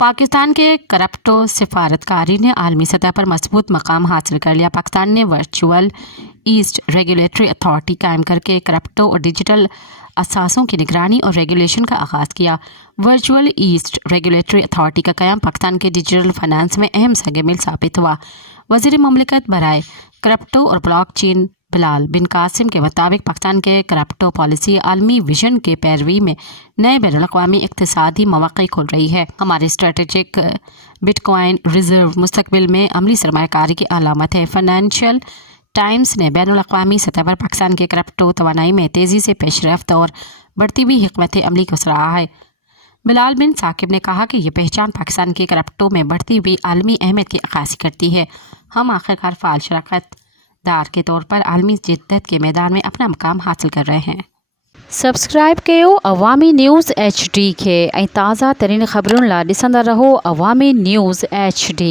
पाकिस्तान के करप्टो सिफारतकारी ने आलमी सतह पर मजबूत मकाम हासिल कर लिया। पाकिस्तान ने वर्चुअल ईस्ट रेगुलेटरी अथॉरिटी कायम करके करप्टो और डिजिटल असासों की निगरानी और रेगुलेशन का आगाज़ किया। वर्चुअल ईस्ट रेगुलेटरी अथॉरिटी का क़याम पाकिस्तान के डिजिटल फाइनेंस में अहम संग मील साबित हुआ। वज़ीर मुमलिकत बराए करप्टो और ब्लॉक चेन बिलाल बिन कासिम के मुताबिक पाकिस्तान के करप्टो पॉलिसी आलमी विजन के पैरवी में नए बैनुल-अक़वामी इक़्तिसादी मौक़े खोल रही है। हमारे स्ट्रेटेजिक बिटकॉइन रिजर्व मुस्तक़बिल में अमली सरमायाकारी की अलामत है। फाइनेंशियल टाइम्स ने बैनुल-अक़वामी सतह पर पाकिस्तान के करप्टो तवानाई में तेज़ी से पेशरफ्त और बढ़ती हुई हिकमत अमली को सराहा है। बिलाल बिन साकिब ने कहा कि यह पहचान पाकिस्तान के करप्टो में बढ़ती हुई आलमी अहमियत की अक्कासी करती है। हम आखिरकार फ़ाल शराकत दार के तौर पर आलमी जिद्दत के मैदान में अपना मकाम हासिल कर रहे हैं। सब्सक्राइब कयो अवामी न्यूज़ HD के ऐं ताज़ा तरीन ख़बरुनि लाइ ॾिसंदा रहो अवामी न्यूज़ HD।